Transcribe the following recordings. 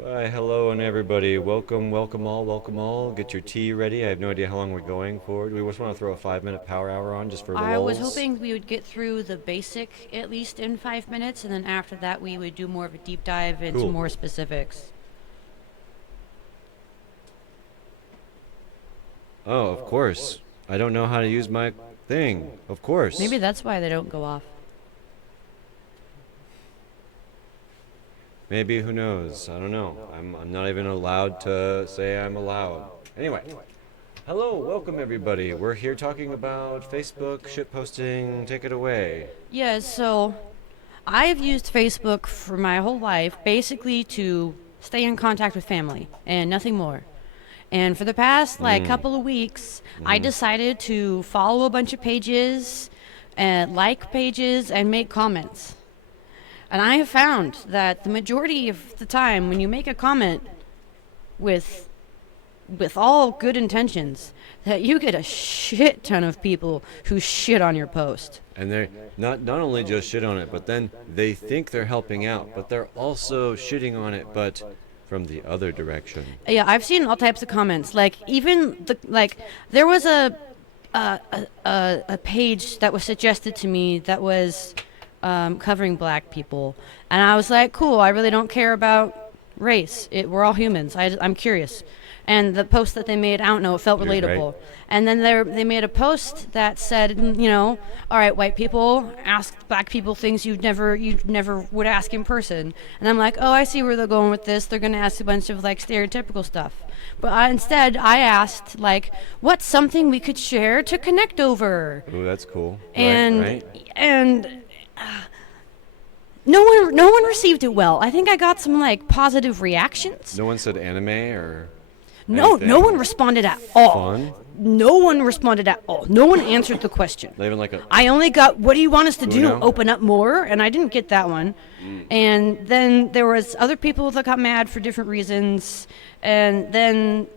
Why, hello and everybody. Welcome all. Get your tea ready. I have no idea how long we're going for. Do we just want to throw a 5 minute power hour on just for the I was lulz? hoping we would get through the basic at least in 5 minutes, and then after that, we would do more of a deep dive into Cool. more specifics. Oh, of course. I don't know how to use my thing. Of course. Maybe that's why they don't go off. Maybe, who knows? I don't know. I'm not even allowed to say I'm allowed. Anyway. Hello, welcome everybody. We're here talking about Facebook, shitposting. Take it away. Yeah, so I've used Facebook for my whole life basically to stay in contact with family and nothing more. And for the past couple of weeks, I decided to follow a bunch of pages and like pages and make comments. And I have found that the majority of the time when you make a comment with all good intentions, that you get a shit ton of people who shit on your post. And they're not only just shit on it, but then they think they're helping out, but they're also shitting on it, but from the other direction. Yeah, I've seen all types of comments. There was a page that was suggested to me that was covering black people, and I was like, cool. I really don't care about race. We're all humans. I'm curious. And the post that they made, I don't know, it felt You're relatable. right. And then they made a post that said, all right, white people, ask black people things you never would ask in person. And I'm like, oh, I see where they're going with this. They're going to ask a bunch of stereotypical stuff. But instead, I asked what's something we could share to connect over? Ooh, that's cool. And Right. and no one received it well. I think I got some positive reactions. No one said anime or No anything? one responded at all. Fun? No one responded at all. No one answered the question. Not even like a. I only got, what do you want us to do? Uno? Open up more? And I didn't get that one. And then there was other people that got mad for different reasons. And then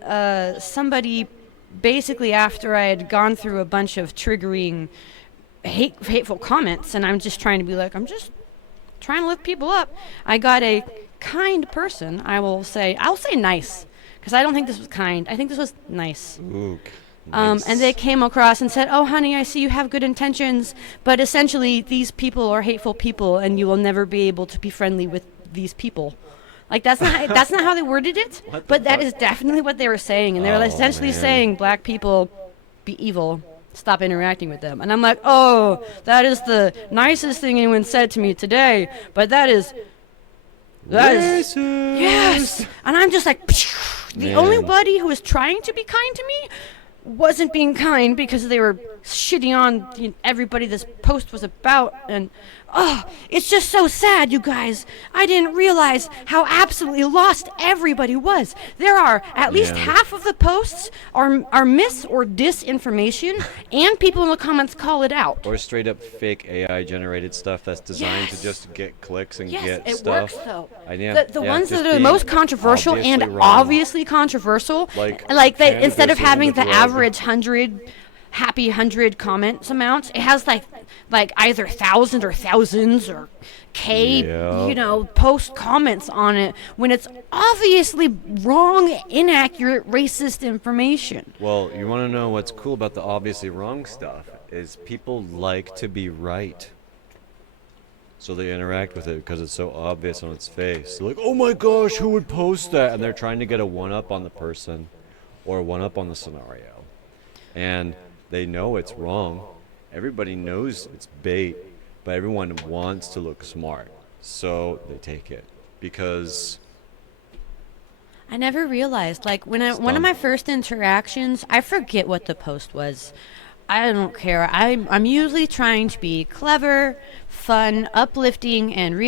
somebody, basically after I had gone through a bunch of triggering, hateful comments, and I'm just trying to be like, I'm just trying to lift people up, I got a kind person. I'll say nice. Because I don't think this was kind. I think this was nice. Ooh. Nice. And they came across and said, oh, honey, I see you have good intentions, but essentially these people are hateful people, and you will never be able to be friendly with these people. That's not how they worded it, but that is definitely what they were saying. And they were essentially man. saying black people be evil. Stop interacting with them. And I'm like, oh, that is the nicest thing anyone said to me today, but that is... Racist. Yes! And I'm just like... The Man. only buddy who was trying to be kind to me wasn't being kind because they were shitting on everybody this post was about. And it's just so sad, you guys. I didn't realize how absolutely lost everybody was. There are at least Yeah. half of the posts are mis or disinformation, and people in the comments call it out. Or straight up fake AI generated stuff that's designed Yes. to just get clicks and Yes, get it stuff. works though. Yeah, Ones just that are the being most controversial obviously and wrong. obviously controversial, Like they instead of cannabis having and the the drug. average happy 100 comments amounts, it has like either thousands or thousands or K, Yeah. post comments on it when it's obviously wrong, inaccurate, racist information. Well, you want to know what's cool about the obviously wrong stuff is people like to be right. So they interact with it because it's so obvious on its face. They're like, oh my gosh, who would post that? And they're trying to get a one-up on the person or a one-up on the scenario. And they know it's wrong. Everybody knows it's bait, but everyone wants to look smart. So they take it because I never realized, one of dumb. my first interactions, I forget what the post was. I don't care. I'm usually trying to be clever, fun, uplifting, and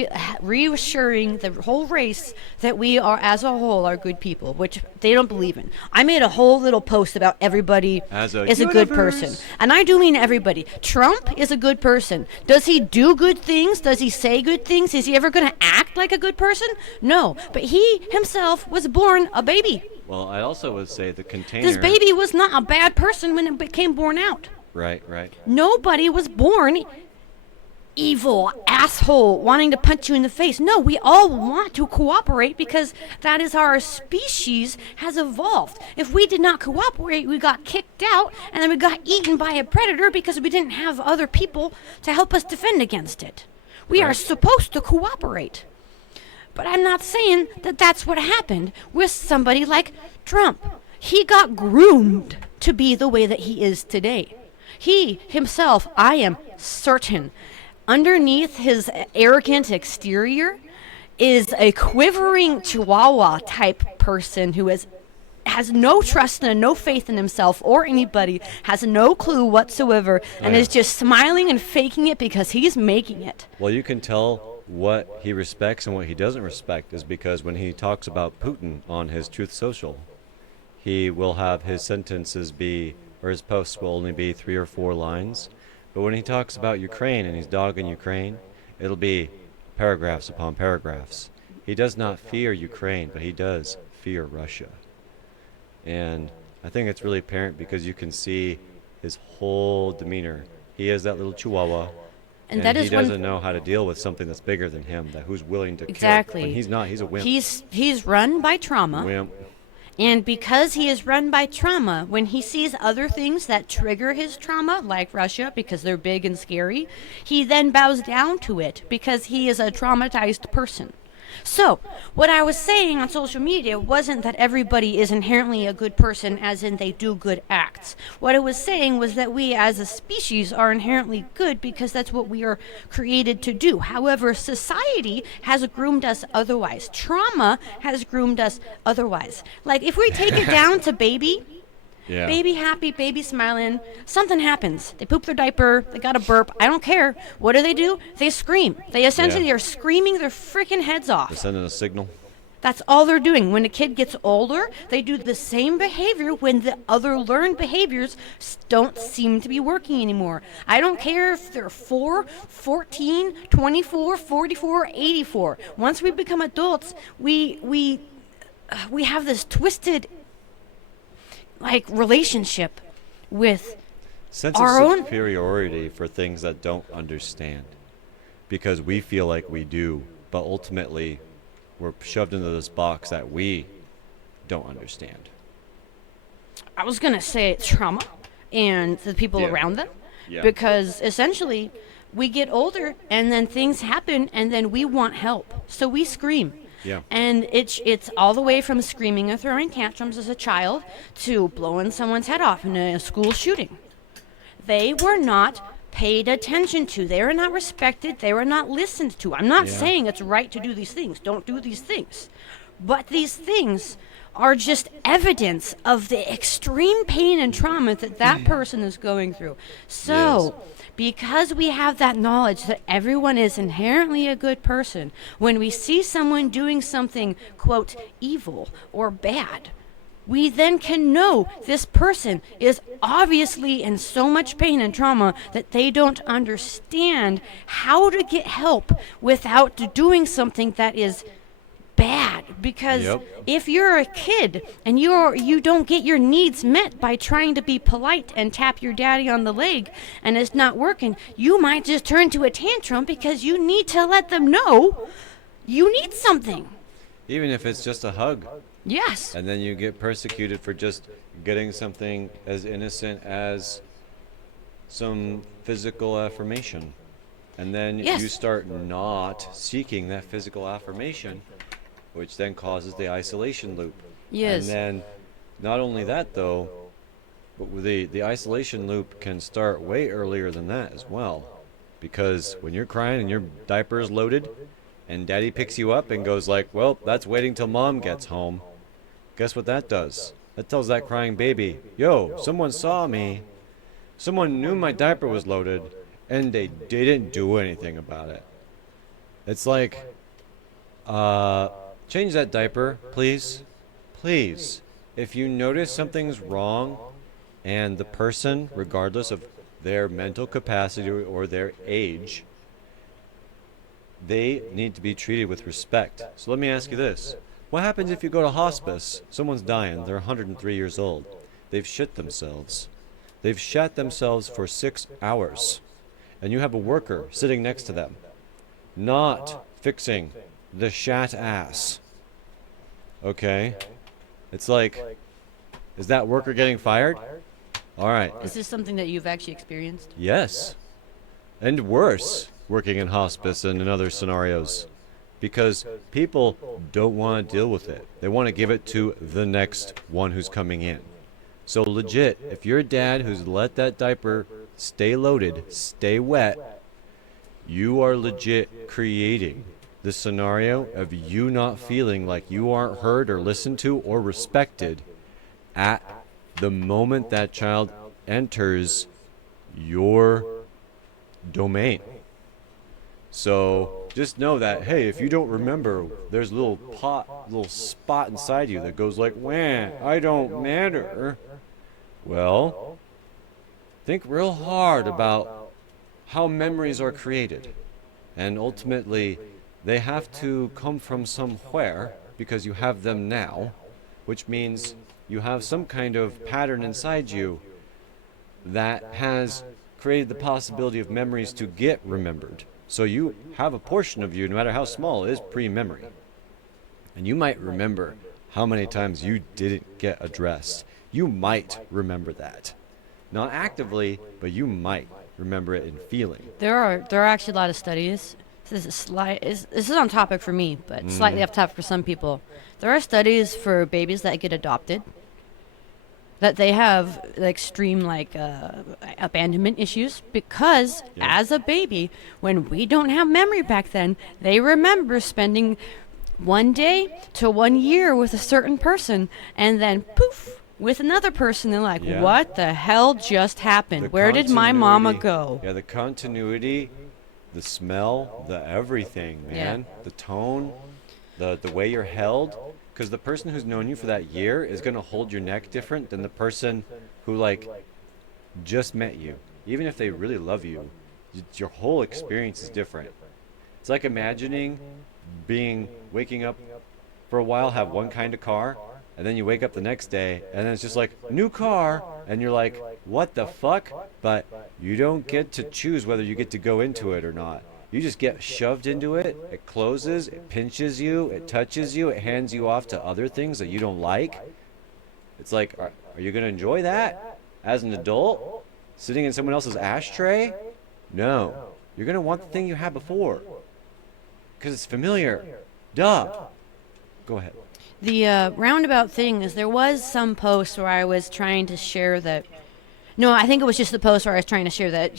reassuring the whole race that we are, as a whole, are good people, which they don't believe in. I made a whole little post about everybody As a is a good universe. person. And I do mean everybody. Trump is a good person. Does he do good things? Does he say good things? Is he ever going to act like a good person? No. But he himself was born a baby. well, I also would say the container. This baby was not a bad person when it became born out. Right. Nobody was born evil asshole wanting to punch you in the face. No, we all want to cooperate because that is how our species has evolved. If we did not cooperate, we got kicked out and then we got eaten by a predator because we didn't have other people to help us defend against it. We are supposed to cooperate. But I'm not saying that that's what happened with somebody like Trump. He got groomed to be the way that he is today. He himself, I am certain, underneath his arrogant exterior is a quivering chihuahua type person who has no trust and no faith in himself or anybody, has no clue whatsoever, and is just smiling and faking it because he's making it. Well, you can tell what he respects and what he doesn't respect is because when he talks about Putin on his Truth Social, he will have his sentences be, or his posts will only be 3 or 4 lines. But when he talks about Ukraine and he's dogging Ukraine, it'll be paragraphs upon paragraphs. He does not fear Ukraine, but he does fear Russia. And I think it's really apparent because you can see his whole demeanor. He is that little chihuahua, and that is he doesn't know how to deal with something that's bigger than him, that who's willing to kill. When he's not, he's a wimp. He's run by trauma. Wimp. And because he is run by trauma, when he sees other things that trigger his trauma, like Russia, because they're big and scary, he then bows down to it because he is a traumatized person. So, what I was saying on social media wasn't that everybody is inherently a good person, as in they do good acts. What I was saying was that we as a species are inherently good because that's what we are created to do. However, society has groomed us otherwise. Trauma has groomed us otherwise. Like, if we take it down to baby happy, baby smiling, something happens. They poop their diaper, they got a burp, I don't care. What do? They scream. They essentially are screaming their freaking heads off. They're sending a signal. That's all they're doing. When a kid gets older, they do the same behavior when the other learned behaviors don't seem to be working anymore. I don't care if they're 4, 14, 24, 44, 84. Once we become adults, we have this twisted relationship with sense our of own superiority for things that don't understand, because we feel like we do, but ultimately we're shoved into this box that we don't understand. I was gonna say trauma and the people around them, because essentially we get older and then things happen and then we want help, so we scream. Yeah. And it's all the way from screaming and throwing tantrums as a child to blowing someone's head off in a school shooting. They were not paid attention to. They were not respected. They were not listened to. I'm not saying it's right to do these things. Don't do these things. But these things are just evidence of the extreme pain and trauma that person is going through. So, because we have that knowledge that everyone is inherently a good person, when we see someone doing something, quote, evil or bad, we then can know this person is obviously in so much pain and trauma that they don't understand how to get help without doing something that is bad. Because if you're a kid and you don't get your needs met by trying to be polite and tap your daddy on the leg and it's not working, you might just turn to a tantrum because you need to let them know you need something. Even if it's just a hug. Yes. And then you get persecuted for just getting something as innocent as some physical affirmation. And then you start not seeking that physical affirmation, which then causes the isolation loop. Yes. And then not only that though, but the isolation loop can start way earlier than that as well. Because when you're crying and your diaper is loaded and daddy picks you up and goes like, well, that's waiting till mom gets home. Guess what that does? That tells that crying baby, yo, someone saw me. Someone knew my diaper was loaded and they didn't do anything about it. It's like, change that diaper, please. Please. If you notice something's wrong and the person, regardless of their mental capacity or their age, they need to be treated with respect. So let me ask you this. What happens if you go to hospice? Someone's dying. They're 103 years old. They've shit themselves. They've shat themselves for 6 hours. and you have a worker sitting next to them, not fixing the shat ass, okay? It's like, is that worker getting fired? All right. Is this something that you've actually experienced? Yes. And worse, working in hospice and in other scenarios. Because people don't want to deal with it. They want to give it to the next one who's coming in. So legit, if you're a dad who's let that diaper stay loaded, stay wet, you are legit creating the scenario of you not feeling like you aren't heard or listened to or respected at the moment that child enters your domain. So just know that, hey, if you don't remember, there's a little spot inside you that goes like, wah, I don't matter. Well, think real hard about how memories are created. And ultimately, they have to come from somewhere because you have them now, which means you have some kind of pattern inside you that has created the possibility of memories to get remembered. So you have a portion of you, no matter how small, is pre-memory. And you might remember how many times you didn't get addressed. You might remember that. Not actively, but you might remember it in feeling. There are actually a lot of studies. This is on topic for me, but slightly off topic for some people. There are studies for babies that get adopted that they have extreme abandonment issues because as a baby, when we don't have memory back then, they remember spending 1 day to 1 year with a certain person and then poof with another person. They're like, what the hell just happened? Where did my mama go? Yeah, the continuity, the smell, the everything, man. The tone, the way you're held. Because the person who's known you for that year is going to hold your neck different than the person who, just met you. Even if they really love you, your whole experience is different. It's like imagining waking up for a while, have one kind of car, and then you wake up the next day, and then it's just like, new car, and you're like, what the fuck? But you don't get to choose whether you get to go into it or not. You just get shoved into it, it closes, it pinches you, it touches you, it hands you off to other things that you don't like. It's like, are you going to enjoy that as an adult? Sitting in someone else's ashtray? No. You're going to want the thing you had before. Because it's familiar. Duh. Go ahead. The roundabout thing is there was some post where I was trying to share that. No, I think it was just the post where I was trying to share that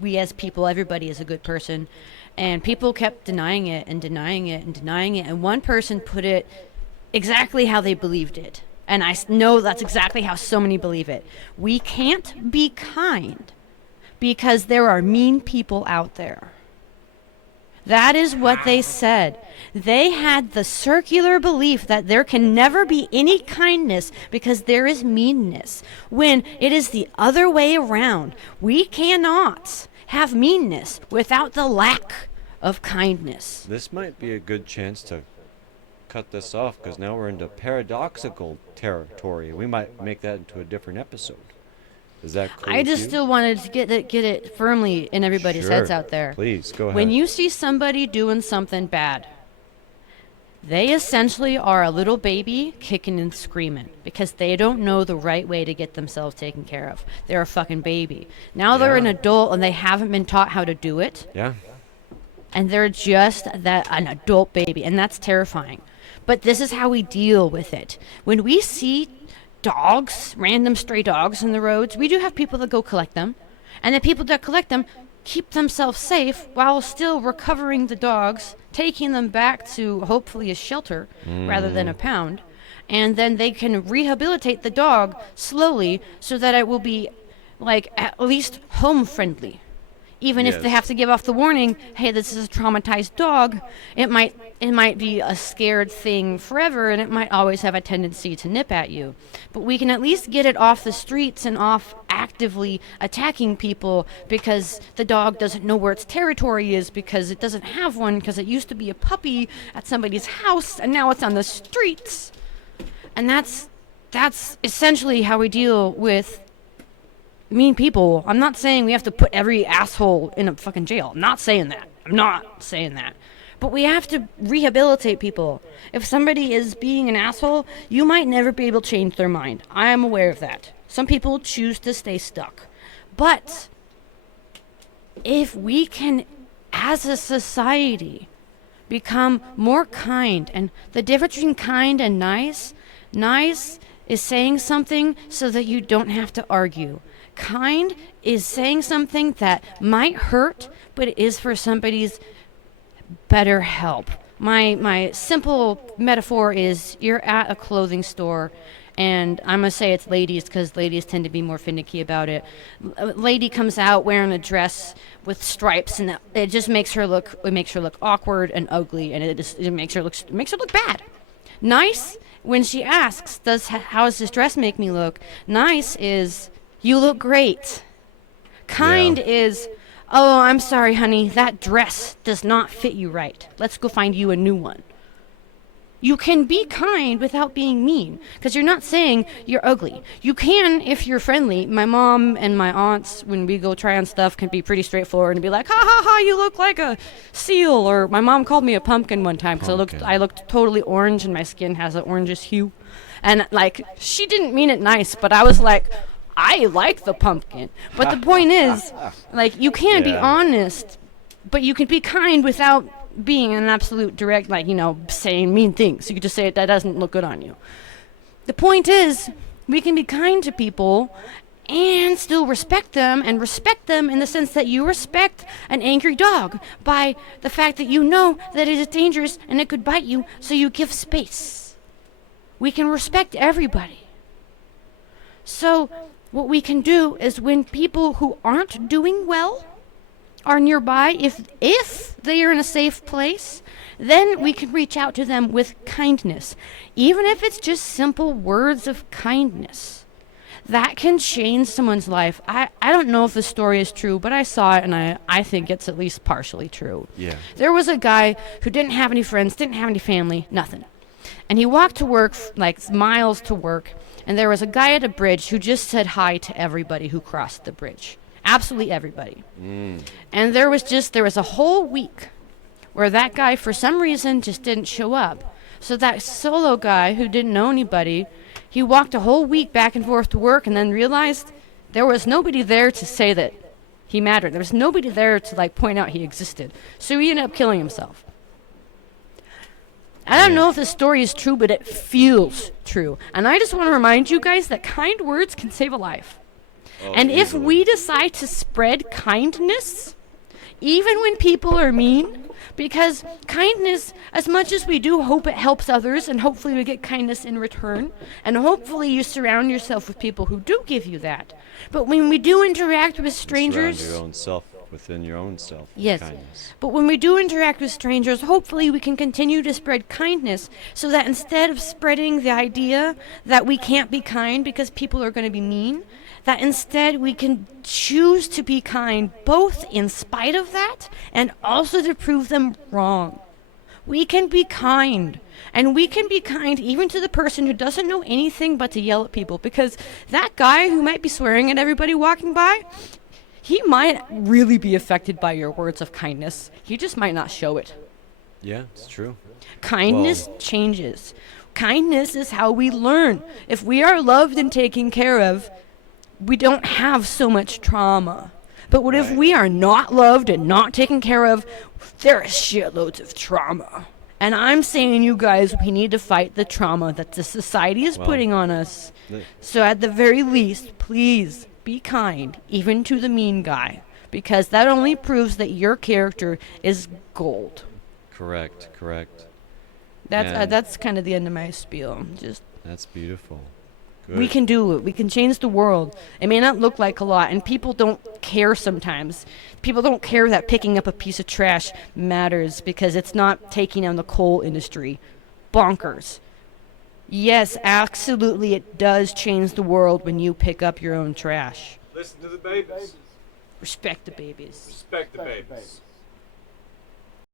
we as people, everybody is a good person. And people kept denying it and denying it and denying it. And one person put it exactly how they believed it. And I know that's exactly how so many believe it. We can't be kind because there are mean people out there. That is what they said. They had the circular belief that there can never be any kindness because there is meanness, when it is the other way around. We cannot have meanness without the lack of kindness. This might be a good chance to cut this off because now we're into paradoxical territory. We might make that into a different episode. Is that cool? I just still wanted to get it firmly in everybody's heads out there. Please, go ahead. When you see somebody doing something bad, they essentially are a little baby kicking and screaming because they don't know the right way to get themselves taken care of. They're a fucking baby. Now they're an adult and they haven't been taught how to do it. Yeah. And they're just an adult baby, and that's terrifying. But this is how we deal with it. When we see dogs, random stray dogs in the roads, we do have people that go collect them. And the people that collect them keep themselves safe while still recovering the dogs, taking them back to hopefully a shelter rather than a pound. And then they can rehabilitate the dog slowly so that it will be at least home friendly. Even if they have to give off the warning, hey, this is a traumatized dog, it might be a scared thing forever, and it might always have a tendency to nip at you. But we can at least get it off the streets and off actively attacking people because the dog doesn't know where its territory is because it doesn't have one because it used to be a puppy at somebody's house and now it's on the streets. And that's essentially how we deal with mean people. I'm not saying we have to put every asshole in a fucking jail. I'm not saying that. I'm not saying that. But we have to rehabilitate people. If somebody is being an asshole, you might never be able to change their mind. I am aware of that. Some people choose to stay stuck. But if we can, as a society, become more kind, and the difference between kind and nice is saying something so that you don't have to argue. Kind is saying something that might hurt, but it is for somebody's better help. My simple metaphor is you're at a clothing store, and I'm going to say it's ladies because ladies tend to be more finicky about it. A lady comes out wearing a dress with stripes, and it just makes her look awkward and ugly, and it makes her look bad. Nice, when she asks, how does this dress make me look? Nice is, you look great. Kind is, oh, I'm sorry, honey, that dress does not fit you right. Let's go find you a new one. You can be kind without being mean, because you're not saying you're ugly. You can if you're friendly. My mom and my aunts, when we go try on stuff, can be pretty straightforward and be like, ha ha ha, you look like a seal. Or my mom called me a pumpkin one time because I looked totally orange and my skin has an orangish hue. And like, she didn't mean it nice, but I was like, I like the pumpkin. But the point is, like, you can be honest, but you can be kind without being an absolute direct, like, saying mean things. You could just say that doesn't look good on you. The point is, we can be kind to people and still respect them, and respect them in the sense that you respect an angry dog by the fact that you know that it is dangerous and it could bite you, so you give space. We can respect everybody. So what we can do is, when people who aren't doing well are nearby, if they are in a safe place, then we can reach out to them with kindness. Even if it's just simple words of kindness, that can change someone's life. I don't know if the story is true, but I saw it, and I think it's at least partially true. Yeah. There was a guy who didn't have any friends, didn't have any family, nothing. And he walked to work, like miles to work, and there was a guy at a bridge who just said hi to everybody who crossed the bridge. Absolutely everybody. And there was a whole week where that guy, for some reason, just didn't show up. So that solo guy who didn't know anybody, he walked a whole week back and forth to work, and then realized there was nobody there to say that he mattered. There was nobody there to, like, point out he existed. So he ended up killing himself. I don't know if the story is true, but it feels true. And I just want to remind you guys that kind words can save a life. And if we decide to spread kindness, even when people are mean, because kindness, as much as we do hope it helps others, and hopefully we get kindness in return, and hopefully you surround yourself with people who do give you that. But when we do interact with strangers, surround your own self within your own self. Yes. Kindness. But when we do interact with strangers, hopefully we can continue to spread kindness, so that instead of spreading the idea that we can't be kind because people are going to be mean, that instead we can choose to be kind, both in spite of that and also to prove them wrong. We can be kind, and we can be kind even to the person who doesn't know anything but to yell at people, because that guy who might be swearing at everybody walking by, he might really be affected by your words of kindness. He just might not show it. Yeah, it's true. Kindness changes. Kindness is how we learn. If we are loved and taken care of, we don't have so much trauma. But what if we are not loved and not taken care of? There are shitloads of trauma. And I'm saying, you guys, we need to fight the trauma that the society is putting on us. So at the very least, please be kind, even to the mean guy, because that only proves that your character is gold. Correct. That's kind of the end of my spiel. That's beautiful. Good. We can do it. We can change the world. It may not look like a lot, and people don't care sometimes. People don't care that picking up a piece of trash matters because it's not taking down the coal industry. Bonkers. Yes, absolutely, it does change the world when you pick up your own trash. Listen to the babies. Respect the babies. Respect the babies.